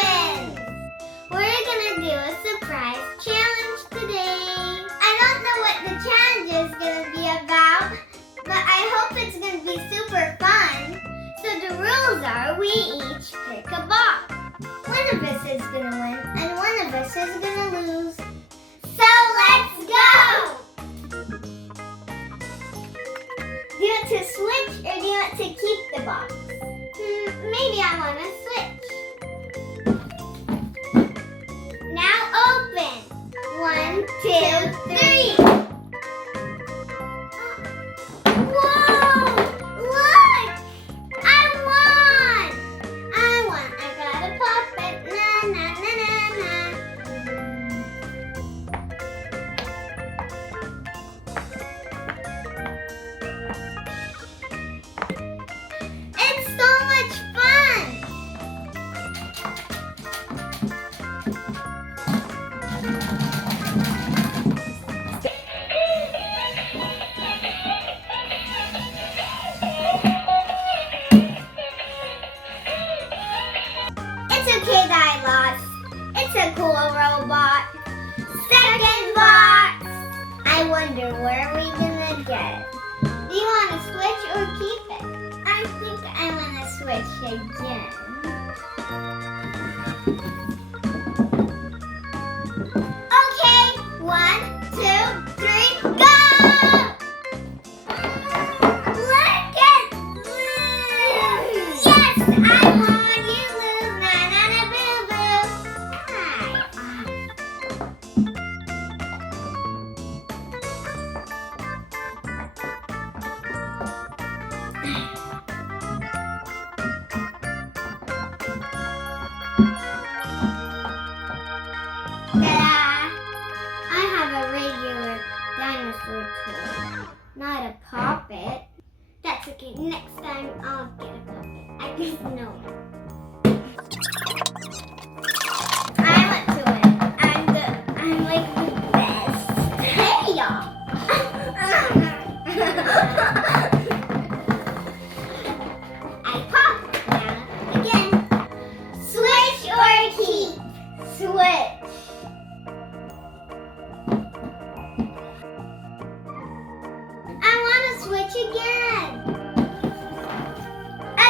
twins! We're gonna do a surprise challenge today. I don't know what the challenge is gonna be about, but I hope it's gonna be super fun. So the rules are we each pick a box. One of us is gonna win and one of us is gonna lose. So let's go! Do you want to switch or do you want to keep the box? Maybe I want to switch. Now open. 1, 2, 3. Whoa! Look! I won! I got a puppet. Na na na na na. It's so much fun! It's okay that I lost. It's a cool robot. Second box! I wonder where are we gonna get it? Do you want to switch or keep it? I think I want to switch again. Okay, 1, 2, 3, go! Look at this! Yes, I won. You lose. Na na na boo boo. Ta-da! I have a regular dinosaur toy, not a puppet. That's okay. Next time I'll get a puppet. I just know. I want to win. I'm like the best. Hey y'all. I pop now again. Switch or keep? Switch. I want to switch again.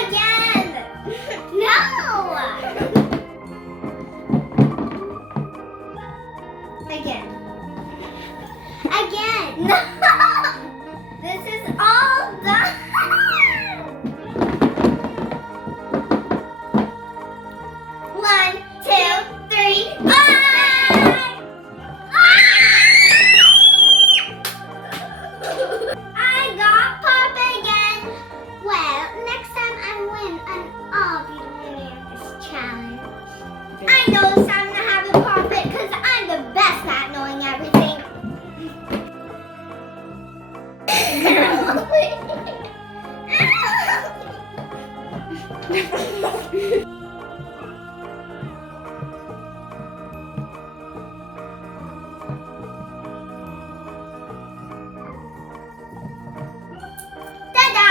Again. No. Again. Again. No. This is all done. 1, 2, 3, I got Pop again. Well, next time I win, and I'll be the winner of this challenge. I know it's time to have a puppet because I'm the best at knowing everything. Ta-da!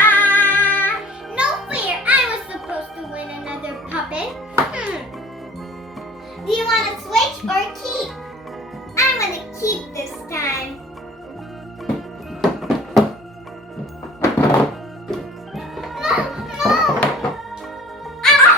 No fear, I was supposed to win another puppet. Do you want to switch or keep? I'm going to keep this time. No, no. Ah!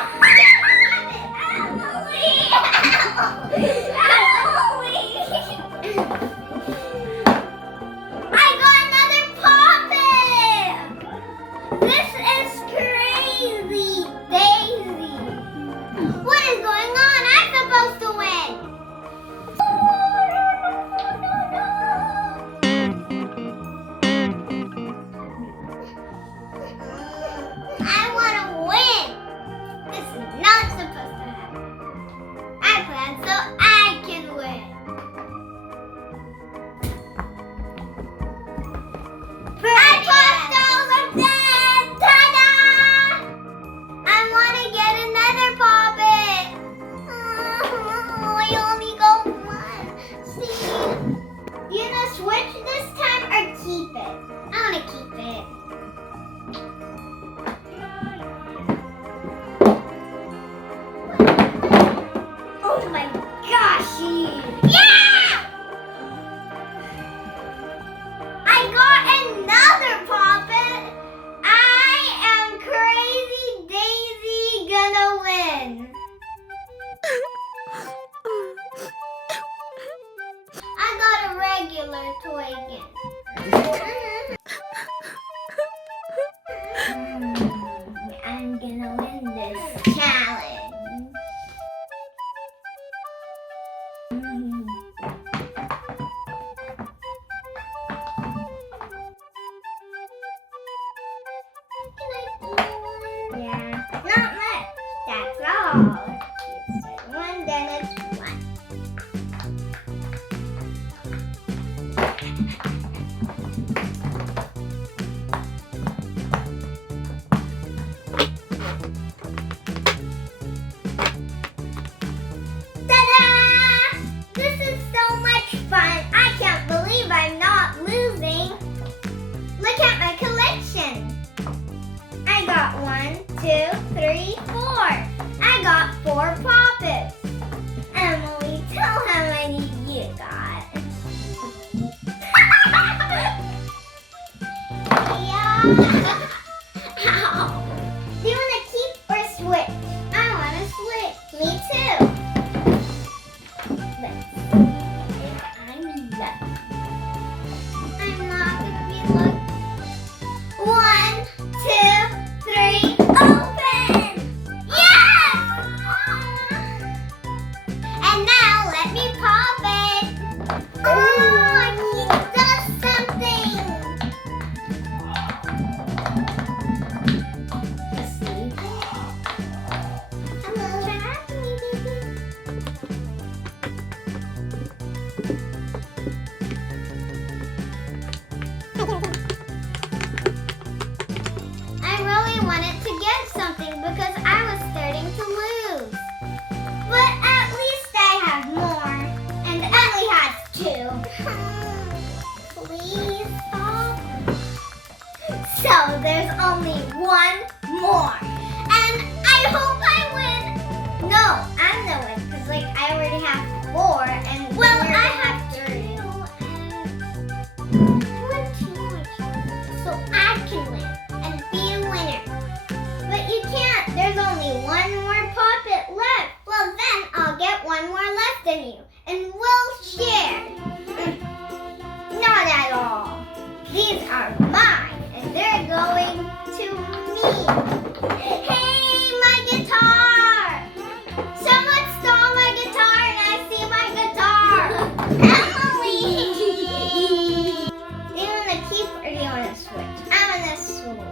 Yeah. Ow. Do you want to keep or switch? I want to switch. Me too. Let's see if I'm lucky. I'm not going to be lucky. 1, 2, 3, open! Yes! And now let me pop it. Oh, he does something. Let's see. Hello, happy baby. I really wanted to get something because I was starting to lose. But at least I have more. And Emily has 2. Please stop. So there's only 1 more. And I hope I win. No, I'm the win because I already have 4 and I have 2. And I want 2 more chances so I can win and be a winner. But you can't. There's only 1 more poppet left. Well, then I'll get 1 more less than you. And we'll share. Not at all. These are mine. And they're going to me. Hey, my guitar! Someone stole my guitar and I see my guitar. Emily! Do you want to keep or do you want to switch? I want to switch.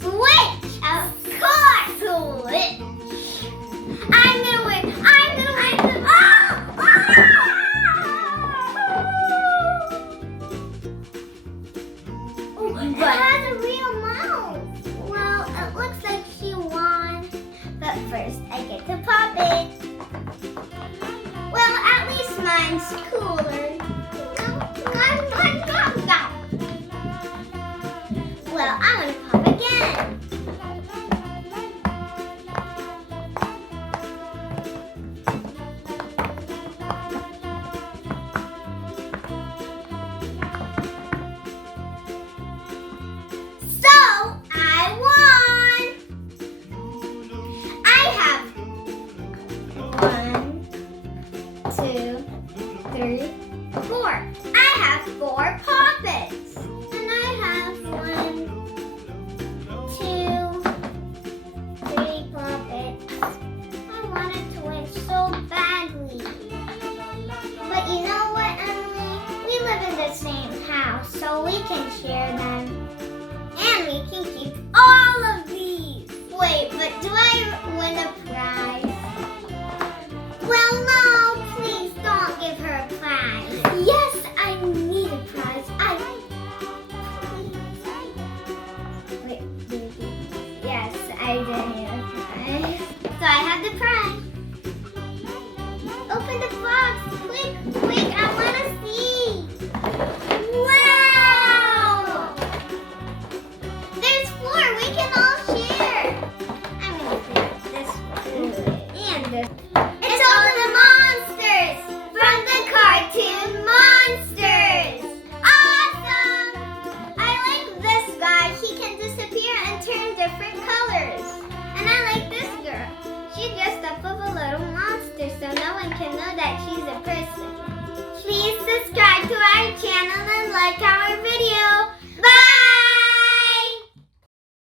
Switch! Of course! Switch! I'm going to win. I'm going to win. Oh! Oh! It has a real mouse. Well, it looks like she won. But first, I get to pop it. Well, at least mine's cooler. Well, I'm going to pop again. So, I won. I have 1, 2, 3, 4. I have 4 poppets. And I have 1, 2, 3 poppets. I wanted to win so badly. But you know what, Emily? We live in the same house, so we can share them. And we can keep all of these. Wait, but do I win a prize? Well, no, please don't give her a prize. Yes, I need a prize. Wait, yes, I did need a prize. So I have the prize. Open the box, quick, quick, I want to see. Wow! There's 4, we can all share. I'm going to put this one and this. It's all the monsters from the cartoon Monsters. Awesome! I like this guy. He can disappear and turn different colors. And I like this girl. She dressed up as a little monster so no one can know that she's a person. Please subscribe to our channel and like our video.